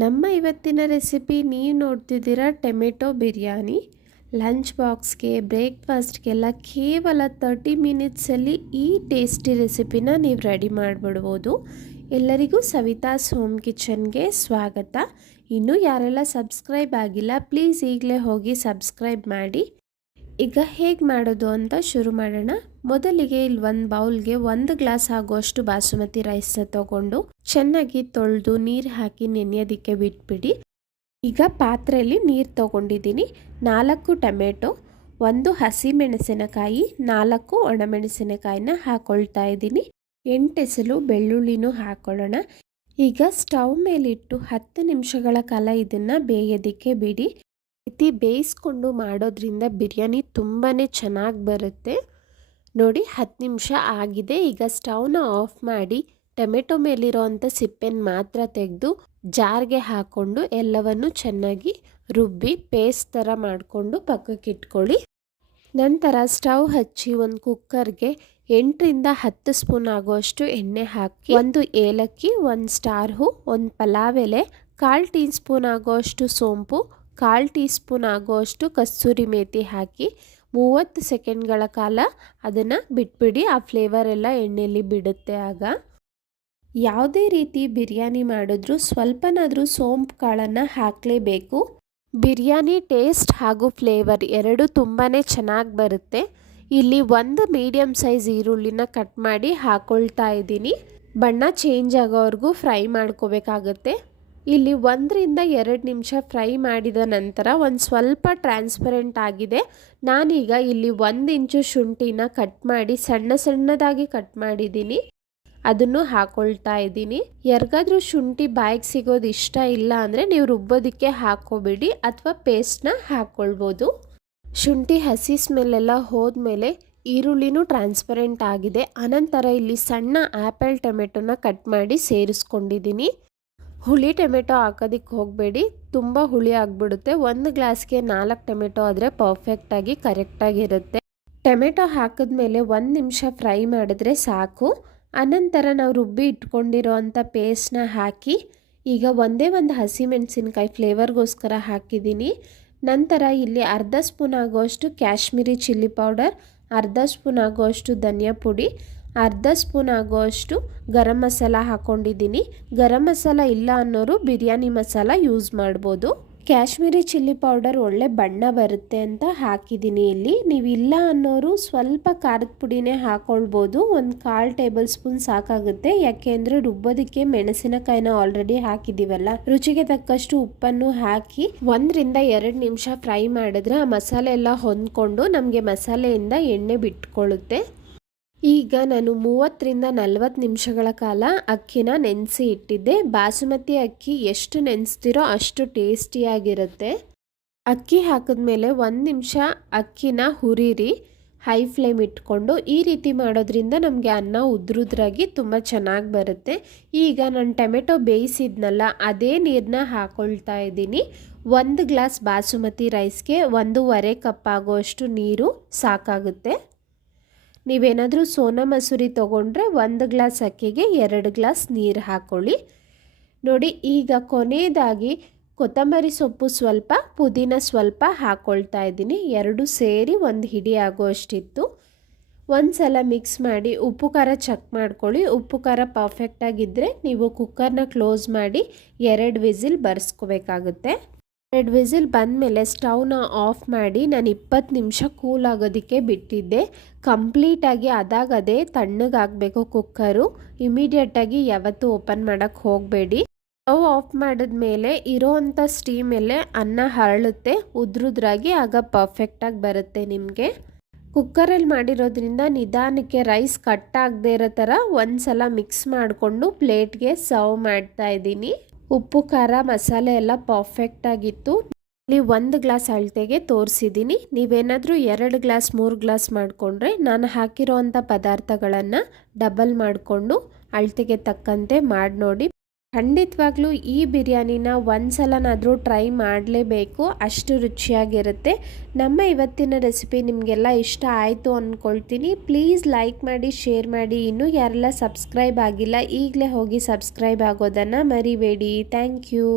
ನಮ್ಮ ಇವತ್ತಿನ ರೆಸಿಪಿ ನೀವು ನೋಡ್ತಿದ್ದೀರಾ ಟೊಮೆಟೊ ಬಿರಿಯಾನಿ. ಲಂಚ್ ಬಾಕ್ಸ್ಗೆ ಬ್ರೇಕ್ಫಾಸ್ಟ್ಗೆಲ್ಲ ಕೇವಲ 30 ಮಿನಿಟ್ಸಲ್ಲಿ ಈ ಟೇಸ್ಟಿ ರೆಸಿಪಿನ ನೀವು ರೆಡಿ ಮಾಡಿಬಿಡ್ಬೋದು. ಎಲ್ಲರಿಗೂ ಸವಿತಾಸ್ ಹೋಮ್ ಕಿಚನ್ಗೆ ಸ್ವಾಗತ. ಇನ್ನೂ ಯಾರೆಲ್ಲ ಸಬ್ಸ್ಕ್ರೈಬ್ ಆಗಿಲ್ಲ ಪ್ಲೀಸ್ ಈಗಲೇ ಹೋಗಿ ಸಬ್ಸ್ಕ್ರೈಬ್ ಮಾಡಿ. ಈಗ ಹೇಗೆ ಮಾಡೋದು ಅಂತ ಶುರು ಮಾಡೋಣ. ಮೊದಲಿಗೆ ಇಲ್ಲಿ ಒಂದು ಬೌಲ್ಗೆ 1 ಗ್ಲಾಸ್ ಆಗುವಷ್ಟು ಬಾಸುಮತಿ ರೈಸ್ನ ತಗೊಂಡು ಚೆನ್ನಾಗಿ ತೊಳೆದು ನೀರು ಹಾಕಿ ನೆನೆಯೋದಕ್ಕೆ ಬಿಟ್ಬಿಡಿ. ಈಗ ಪಾತ್ರೆಯಲ್ಲಿ ನೀರು ತೊಗೊಂಡಿದ್ದೀನಿ. 4 ಟೊಮೆಟೊ, 1 ಹಸಿಮೆಣಸಿನಕಾಯಿ, 4 ಒಣಮೆಣಸಿನಕಾಯಿನ ಹಾಕೊಳ್ತಾ ಇದ್ದೀನಿ. 8 ಎಸಳು ಬೆಳ್ಳುಳ್ಳಿನೂ ಹಾಕೊಳ್ಳೋಣ. ಈಗ ಸ್ಟವ್ ಮೇಲಿಟ್ಟು 10 ನಿಮಿಷಗಳ ಕಾಲ ಇದನ್ನು ಬೇಯೋದಕ್ಕೆ ಬಿಡಿ. ರೀತಿ ಬೇಯಿಸ್ಕೊಂಡು ಮಾಡೋದ್ರಿಂದ ಬಿರಿಯಾನಿ ತುಂಬಾ ಚೆನ್ನಾಗಿ ಬರುತ್ತೆ. ನೋಡಿ 10 ನಿಮಿಷ ಆಗಿದೆ. ಈಗ ಸ್ಟವ್ನ ಆಫ್ ಮಾಡಿ ಟೊಮೆಟೊ ಮೇಲಿರೋ ಅಂಥ ಸಿಪ್ಪೆನ ಮಾತ್ರ ತೆಗೆದು ಜಾರ್ಗೆ ಹಾಕ್ಕೊಂಡು ಎಲ್ಲವನ್ನು ಚೆನ್ನಾಗಿ ರುಬ್ಬಿ ಪೇಸ್ಟ್ ಥರ ಮಾಡಿಕೊಂಡು ಪಕ್ಕಕ್ಕೆ ಇಟ್ಕೊಳ್ಳಿ. ನಂತರ ಸ್ಟವ್ ಹಚ್ಚಿ ಒಂದು ಕುಕ್ಕರ್ಗೆ 8 ರಿಂದ 10 ಸ್ಪೂನ್ ಆಗುವಷ್ಟು ಎಣ್ಣೆ ಹಾಕಿ 1 ಏಲಕ್ಕಿ, 1 ಸ್ಟಾರ್ ಹೂ, 1 ಪಲಾವ್ ಎಲೆ, 1/4 ಟೀ ಸ್ಪೂನ್ ಆಗುವಷ್ಟು ಸೋಂಪು, 1/4 ಟೀ ಸ್ಪೂನ್ ಆಗುವಷ್ಟು ಕಸ್ತೂರಿ ಮೇಥಿ ಹಾಕಿ 30 ಸೆಕೆಂಡ್ಗಳ ಕಾಲ ಅದನ್ನು ಬಿಟ್ಬಿಡಿ. ಆ ಫ್ಲೇವರ್ ಎಲ್ಲ ಎಣ್ಣೆಯಲ್ಲಿ ಬಿಡುತ್ತೆ. ಆಗ ಯಾವುದೇ ರೀತಿ ಬಿರಿಯಾನಿ ಮಾಡಿದ್ರೂ ಸ್ವಲ್ಪನಾದರೂ ಸೋಂಪು ಕಾಳನ್ನು ಹಾಕಲೇಬೇಕು. ಬಿರಿಯಾನಿ ಟೇಸ್ಟ್ ಹಾಗೂ ಫ್ಲೇವರ್ ಎರಡೂ ತುಂಬಾ ಚೆನ್ನಾಗಿ ಬರುತ್ತೆ. ಇಲ್ಲಿ 1 ಮೀಡಿಯಮ್ ಸೈಜ್ ಈರುಳ್ಳಿನ ಕಟ್ ಮಾಡಿ ಹಾಕ್ಕೊಳ್ತಾ ಇದ್ದೀನಿ. ಬಣ್ಣ ಚೇಂಜ್ ಆಗೋವರೆಗೂ ಫ್ರೈ ಮಾಡ್ಕೋಬೇಕಾಗತ್ತೆ. ಇಲ್ಲಿ 1 ರಿಂದ 2 ನಿಮಿಷ ಫ್ರೈ ಮಾಡಿದ ನಂತರ ಒಂದು ಸ್ವಲ್ಪ ಟ್ರಾನ್ಸ್ಪರೆಂಟ್ ಆಗಿದೆ. ನಾನೀಗ ಇಲ್ಲಿ 1 ಇಂಚು ಶುಂಠಿನ ಕಟ್ ಮಾಡಿ ಸಣ್ಣದಾಗಿ ಕಟ್ ಮಾಡಿದ್ದೀನಿ. ಅದನ್ನು ಹಾಕೊಳ್ತಾ ಇದ್ದೀನಿ. ಯಾರಿಗಾದ್ರೂ ಶುಂಠಿ ಬಾಯಿಗೆ ಸಿಗೋದು ಇಷ್ಟ ಇಲ್ಲ ಅಂದರೆ ನೀವು ರುಬ್ಬೋದಕ್ಕೆ ಹಾಕೋಬಿಡಿ ಅಥವಾ ಪೇಸ್ಟ್ನ ಹಾಕ್ಕೊಳ್ಬೋದು. ಶುಂಠಿ ಹಸಿ ಸ್ಮೆಲ್ಲೆಲ್ಲ ಹೋದ್ಮೇಲೆ ಈರುಳ್ಳಿನೂ ಟ್ರಾನ್ಸ್ಪರೆಂಟ್ ಆಗಿದೆ. ಅನಂತರ ಇಲ್ಲಿ ಸಣ್ಣ ಆ್ಯಪಲ್ ಟೊಮೆಟೊನ ಕಟ್ ಮಾಡಿ ಸೇರಿಸ್ಕೊಂಡಿದ್ದೀನಿ. ಹುಳಿ ಟೊಮೆಟೊ ಹಾಕೋದಕ್ಕೆ ಹೋಗಬೇಡಿ, ತುಂಬ ಹುಳಿ ಆಗಿಬಿಡುತ್ತೆ. 1 ಗ್ಲಾಸ್ಗೆ 4 ಟೊಮೆಟೊ ಆದರೆ ಪರ್ಫೆಕ್ಟಾಗಿ ಕರೆಕ್ಟಾಗಿರುತ್ತೆ. ಟೊಮೆಟೊ ಹಾಕಿದ್ಮೇಲೆ 1 ನಿಮಿಷ ಫ್ರೈ ಮಾಡಿದ್ರೆ ಸಾಕು. ಅನಂತರ ನಾವು ರುಬ್ಬಿ ಇಟ್ಕೊಂಡಿರೋ ಅಂಥ ಪೇಸ್ಟ್ನ ಹಾಕಿ ಈಗ ಒಂದೇ ಒಂದು ಹಸಿಮೆಣಸಿನ್ಕಾಯಿ ಫ್ಲೇವರ್ಗೋಸ್ಕರ ಹಾಕಿದ್ದೀನಿ. ನಂತರ ಇಲ್ಲಿ ಅರ್ಧ ಸ್ಪೂನ್ ಆಗುವಷ್ಟು ಕಾಶ್ಮೀರಿ ಚಿಲ್ಲಿ ಪೌಡರ್, ಅರ್ಧ ಸ್ಪೂನ್ ಆಗುವಷ್ಟು ಧನಿಯಾ ಪುಡಿ, ಅರ್ಧ ಸ್ಪೂನ್ ಆಗುವಷ್ಟು ಗರಂ ಮಸಾಲ ಹಾಕ್ಕೊಂಡಿದ್ದೀನಿ. ಗರಂ ಮಸಾಲ ಇಲ್ಲ ಅನ್ನೋರು ಬಿರಿಯಾನಿ ಮಸಾಲ ಯೂಸ್ ಮಾಡ್ಬೋದು. ಕಾಶ್ಮೀರಿ ಚಿಲ್ಲಿ ಪೌಡರ್ ಒಳ್ಳೆ ಬಣ್ಣ ಬರುತ್ತೆ ಅಂತ ಹಾಕಿದ್ದೀನಿ ಇಲ್ಲಿ. ನೀವು ಇಲ್ಲ ಅನ್ನೋರು ಸ್ವಲ್ಪ ಖಾರದ ಪುಡಿನೇ ಹಾಕ್ಕೊಳ್ಬೋದು. 1/4 ಟೇಬಲ್ ಸ್ಪೂನ್ ಸಾಕಾಗುತ್ತೆ. ಯಾಕೆಂದರೆ ರುಬ್ಬೋದಕ್ಕೆ ಮೆಣಸಿನಕಾಯಿನ ಆಲ್ರೆಡಿ ಹಾಕಿದ್ದೀವಲ್ಲ. ರುಚಿಗೆ ತಕ್ಕಷ್ಟು ಉಪ್ಪನ್ನು ಹಾಕಿ 1 ರಿಂದ 2 ನಿಮಿಷ ಫ್ರೈ ಮಾಡಿದ್ರೆ ಆ ಮಸಾಲೆ ಎಲ್ಲ ಹೊಂದ್ಕೊಂಡು ನಮಗೆ ಮಸಾಲೆಯಿಂದ ಎಣ್ಣೆ ಬಿಟ್ಕೊಳ್ಳುತ್ತೆ. ಈಗ ನಾನು 30 ರಿಂದ 40 ನಿಮಿಷಗಳ ಕಾಲ ಅಕ್ಕಿನ ನೆನೆಸಿ ಇಟ್ಟಿದ್ದೆ. ಬಾಸುಮತಿ ಅಕ್ಕಿ ಎಷ್ಟು ನೆನೆಸ್ತಿರೋ ಅಷ್ಟು ಟೇಸ್ಟಿಯಾಗಿರುತ್ತೆ. ಅಕ್ಕಿ ಹಾಕಿದ್ಮೇಲೆ 1 ನಿಮಿಷ ಅಕ್ಕಿನ ಹುರಿರಿ, ಹೈ ಫ್ಲೇಮ್ ಇಟ್ಕೊಂಡು. ಈ ರೀತಿ ಮಾಡೋದ್ರಿಂದ ನಮಗೆ ಅನ್ನ ಉದ್ರುದ್ರಾಗಿ ತುಂಬ ಚೆನ್ನಾಗಿ ಬರುತ್ತೆ. ಈಗ ನಾನು ಟೊಮೆಟೊ ಬೇಯಿಸಿದ್ನಲ್ಲ ಅದೇ ನೀರನ್ನ ಹಾಕ್ಕೊಳ್ತಾ ಇದ್ದೀನಿ. 1 ಗ್ಲಾಸ್ ಬಾಸುಮತಿ ರೈಸ್ಗೆ 1.5 ಕಪ್ ಆಗೋಷ್ಟು ನೀರು ಸಾಕಾಗುತ್ತೆ. ನೀವೇನಾದರೂ ಸೋನಾ ಮಸೂರಿ ತೊಗೊಂಡ್ರೆ 1 ಗ್ಲಾಸ್ ಅಕ್ಕಿಗೆ 2 ಗ್ಲಾಸ್ ನೀರು ಹಾಕ್ಕೊಳ್ಳಿ. ನೋಡಿ ಈಗ ಕೊನೆಯದಾಗಿ ಕೊತ್ತಂಬರಿ ಸೊಪ್ಪು ಸ್ವಲ್ಪ, ಪುದೀನ ಸ್ವಲ್ಪ ಹಾಕ್ಕೊಳ್ತಾ ಇದ್ದೀನಿ. 2 ಸೇರಿ 1 ಹಿಡಿ ಆಗೋಷ್ಟಿತ್ತು. ಒಂದು ಸಲ ಮಿಕ್ಸ್ ಮಾಡಿ ಉಪ್ಪು ಖಾರ ಚೆಕ್ ಮಾಡ್ಕೊಳ್ಳಿ. ಉಪ್ಪು ಖಾರ ಪರ್ಫೆಕ್ಟಾಗಿದ್ದರೆ ನೀವು ಕುಕ್ಕರ್ನ ಕ್ಲೋಸ್ ಮಾಡಿ 2 ವಿಸಿಲ್ ಬರ್ಸ್ಕೋಬೇಕಾಗುತ್ತೆ. 2 ವಿಸಿಲ್ ಬಂದಮೇಲೆ ಸ್ಟವ್ನ ಆಫ್ ಮಾಡಿ ನಾನು 20 ನಿಮಿಷ ಕೂಲ್ ಆಗೋದಕ್ಕೆ ಬಿಟ್ಟಿದ್ದೆ. ಕಂಪ್ಲೀಟಾಗಿ ಅದಾಗದೇ ತಣ್ಣಗಾಗಬೇಕು ಕುಕ್ಕರು. ಇಮಿಡಿಯೇಟಾಗಿ ಯಾವತ್ತೂ ಓಪನ್ ಮಾಡೋಕ್ಕೆ ಹೋಗಬೇಡಿ. ಸ್ಟವ್ ಆಫ್ ಮಾಡಿದ್ಮೇಲೆ ಇರೋವಂಥ ಸ್ಟೀಮಲ್ಲೇ ಅನ್ನ ಹರಳುತ್ತೆ ಉದ್ರುದ್ರಾಗಿ. ಆಗ ಪರ್ಫೆಕ್ಟಾಗಿ ಬರುತ್ತೆ ನಿಮಗೆ. ಕುಕ್ಕರಲ್ಲಿ ಮಾಡಿರೋದ್ರಿಂದ ನಿಧಾನಕ್ಕೆ ರೈಸ್ ಕಟ್ ಆಗದೆ ಇರೋ ಥರ ಒಂದು ಸಲ ಮಿಕ್ಸ್ ಮಾಡಿಕೊಂಡು ಪ್ಲೇಟ್ಗೆ ಸರ್ವ್ ಮಾಡ್ತಾ ಇದ್ದೀನಿ. ಉಪ್ಪು ಖಾರ ಮಸಾಲೆ ಎಲ್ಲ ಪರ್ಫೆಕ್ಟಾಗಿತ್ತು. ಇಲ್ಲಿ 1 ಗ್ಲಾಸ್ ಅಳತೆಗೆ ತೋರಿಸಿದ್ದೀನಿ. ನೀವೇನಾದರೂ 2 ಗ್ಲಾಸ್ 3 ಗ್ಲಾಸ್ ಮಾಡಿಕೊಂಡ್ರೆ ನಾನು ಹಾಕಿರೋ ಅಂಥ ಪದಾರ್ಥಗಳನ್ನು ಡಬಲ್ ಮಾಡಿಕೊಂಡು ಅಳತೆಗೆ ತಕ್ಕಂತೆ ಮಾಡಿ ನೋಡಿ. ಖಂಡಿತವಾಗ್ಲೂ ಈ ಬಿರಿಯಾನಿನ ಒಂದು ಸಲನಾದರೂ ಟ್ರೈ ಮಾಡಲೇಬೇಕು, ಅಷ್ಟು ರುಚಿಯಾಗಿರುತ್ತೆ. ನಮ್ಮ ಇವತ್ತಿನ ರೆಸಿಪಿ ನಿಮಗೆಲ್ಲ ಇಷ್ಟ ಆಯಿತು ಅಂದ್ಕೊಳ್ತೀನಿ. ಪ್ಲೀಸ್ ಲೈಕ್ ಮಾಡಿ, ಶೇರ್ ಮಾಡಿ. ಇನ್ನೂ ಯಾರೆಲ್ಲ ಸಬ್ಸ್ಕ್ರೈಬ್ ಆಗಿಲ್ಲ ಈಗಲೇ ಹೋಗಿ ಸಬ್ಸ್ಕ್ರೈಬ್ ಆಗೋದನ್ನು ಮರಿಬೇಡಿ. Thank you.